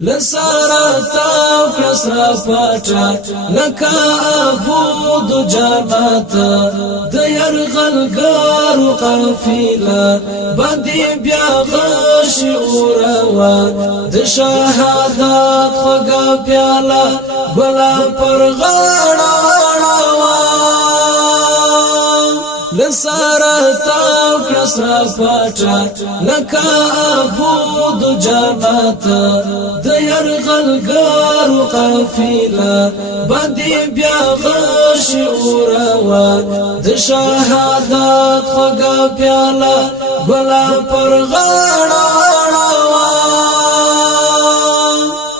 لسارا تاو کلسرا پاچا لکا ابود جاناتا دیر غلگارو قافیلا باندی بیا غش اوروا د شهادت خوگا پیالا گلا پر غاڑا لسارا تاو کلسرا پاچا لکا ابود جاناتا دیر غلگارو قافیلا باندی بیا غش اوروا د شهادت خوگا پیالا گلا پر غاڑا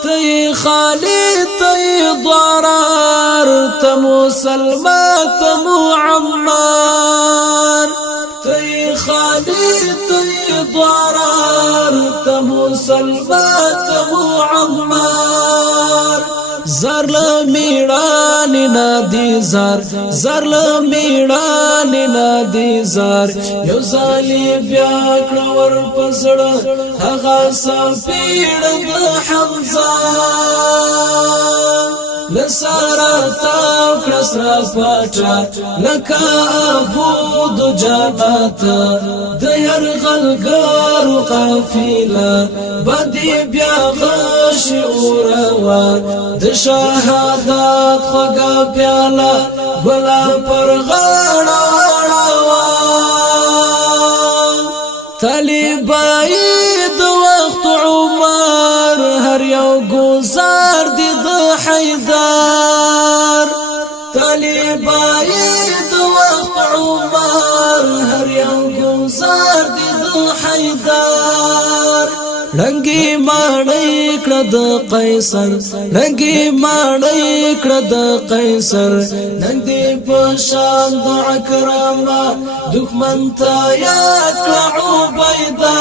تی خالد تی ضرار تمو سلمى تمو عمار تی خالد تی ضرار تمو سلمى تمو عمار زر لمیڑانی نادی زار زر لمیڑانی نادی زار یو زالی بیاکڑ ور پسڑ هغا سپیڑ د حمزہ لسارا تاو کلسرا پاچا لکا ابود جاناتا دیر غلگارو قافیلا باندی بیا غش اوروا د شهادت خوگا پیالا گلا پر غاڑا طالبائی د وقت عمر هر یو گزار دی د حیدار طالبائی د وقت عمر هر یو گزار دی د حیدار لنگی ماڑی کړه د قیصر لنگی ماڑی کړه د قیصر نن دی په شان د اکرما دښمن ته یاد کړه عبیدا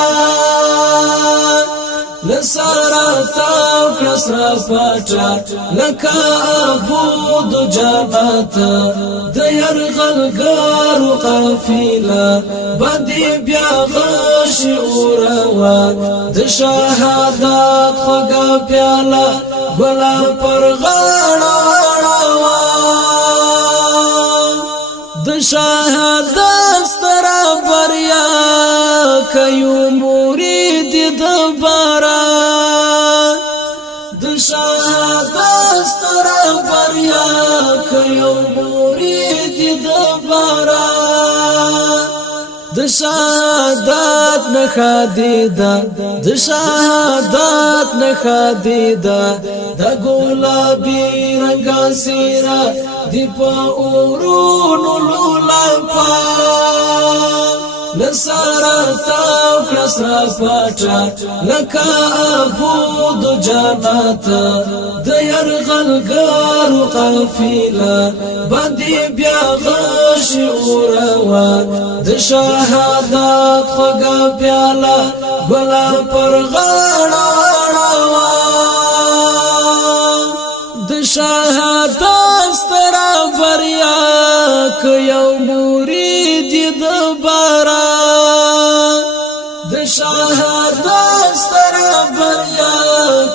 لسارا تاو کلسرا پاچا لکا ابود جاناتا دیر غلگارو قافیلا باندی بیا غش اوروا د شهادت خوگا پیالا گلا پر غاڑا د شهادت سترا بریا کیو مرید د باران د شهادت سترا بریا کیو مرید د باران د شهادت نخادیدا د شهادت نخادیدا د گلابی رنگا سیرا دی پا اورونو لولا پا لسارا تاو کلسرا پاچا لکا ابود جاناتا دیر غلگارو قافیلا باندی بیا غش اوروا د شهادت خوگا پیالا گلا پر غاڑا د شهادت سترا بریا کیو مرید د باران د شهادت سترا بریا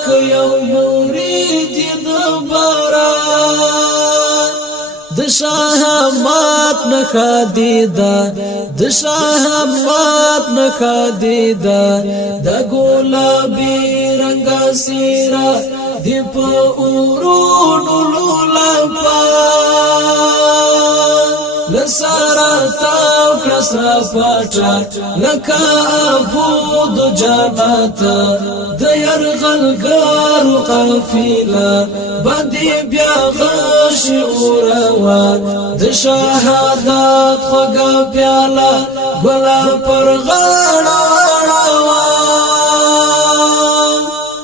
کیو مرید د باران د شهامت نخادیدا د شهامت نخادیدا د گلابی رنگا سیرا دی پا اورونو لولا پا لسارا تاو کلسرا پاچا لکا ابود جاناتا دیر غلگارو قافیلا باندی بیا غش اوروا د شهادت خوگا پیالا گلا پر غاڑا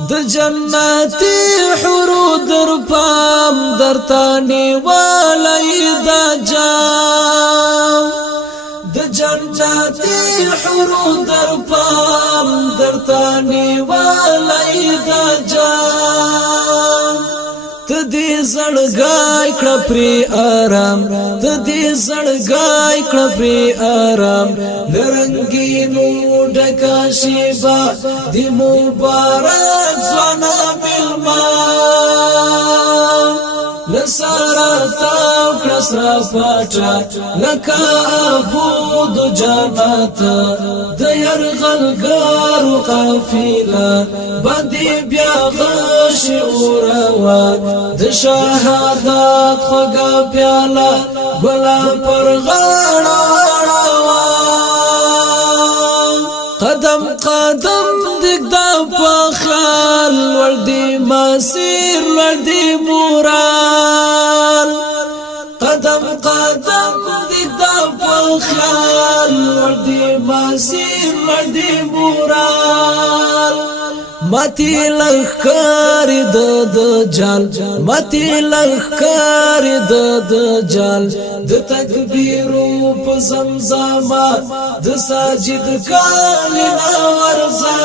د جنتی حورو در پام در تانی والی دا جام د جنتی حورو در پام در تانی والی دا جام تدی زړګای کړه پری آرام د دې زړګای کړه پری آرام لرنګینو ډکا شیبا دی مبارک ځوانه ملما لسارا تاو کلسرا پاچا لکا عبود جانات دیر غلگارو قافیلا باندی بیا غشی اوروان د شهادت خوگا پیالا گلا پر غانا قدم قدم دگدا پخال وردی مسیر وردی مورال قدم قدم دگدا پخال وردی مسیر وردی مورال ماتی لخکاری د جال ماتی لخکاری د جال د تکبیرو په زمزمه د ساجد کالینا ورزا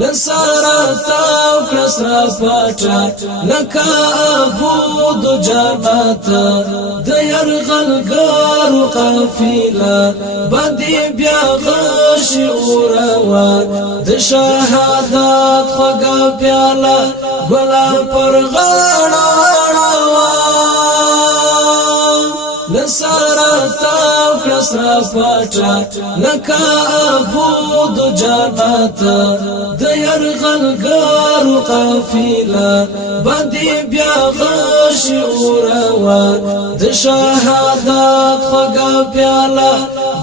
لسارا تاو کلسرا پاچا لکا عبود جانات دیر غلگارو قافیلا باندی بیا غشی اوروان د شهادت خوگا پیالا گلا پر غانا لسارا تاو کلسرا پاچا لکا عبود جانات دیر غلگارو قافیلا باندی بیا غشی اوروان د شهادت خوگا پیالا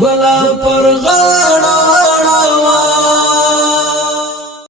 گلا پر غانا